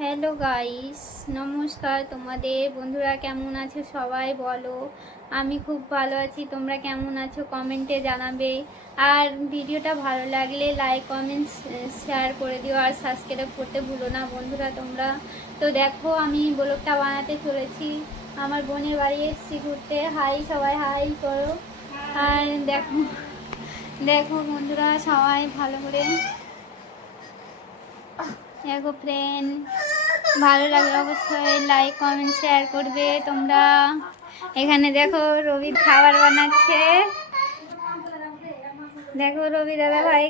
Hello guys, নমস্কার তোমাদের। বন্ধুরা কেমন আছো সবাই বলো। আমি খুব ভালো আছি, তোমরা কেমন আছো কমেন্টে জানাবে। আর ভিডিওটা ভালো লাগলে লাইক কমেন্ট শেয়ার করে দিও, আর সাবস্ক্রাইব করতে ভুলো না বন্ধুরা তোমরা। তো দেখো, আমি ব্লগটা বানাতে চলেছি। আমার বোনের বাড়ি এসেছি ঘুরতে। হাই সবাই, হাই করো। আর দেখো দেখো বন্ধুরা, সবাই ভালো করে দেখো ফ্রেন্ড। ভালো লাগলে অবশ্যই লাইক কমেন্ট শেয়ার করবে তোমরা। এখানে দেখো রবি খাবার বানাচ্ছে। দেখো রবি দাদা ভাই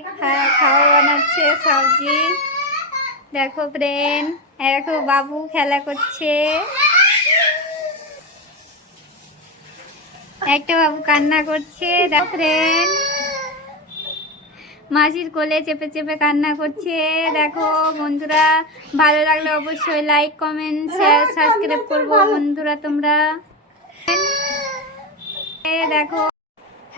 খাবার বানাচ্ছে, সবজি। দেখো ফ্রেন্ড, দেখো বাবু খেলা করছে। একটা বাবু কান্না করছে। দেখো ফ্রেন্ড, মাসির কোলে চেপে চেপে কান্না করছে। দেখো বন্ধুরা, ভালো লাগলে অবশ্যই লাইক কমেন্ট শেয়ার সাবস্ক্রাইব করবো বন্ধুরা তোমরা। देखो।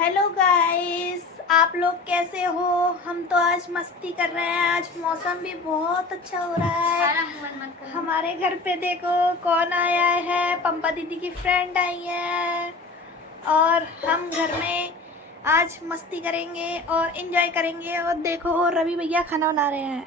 हेलो गाइस, आप लोग कैसे हो। हम तो आज मस्ती कर रहे हैं। आज मौसम भी बहुत अच्छा हो रहा है। हमारे घर पे देखो कौन आया है। पंपा दीदी की फ्रेंड आई है और हम घर में आज मस्ती करेंगे और एंजॉय करेंगे। और देखो रवि भैया खाना बना रहे हैं।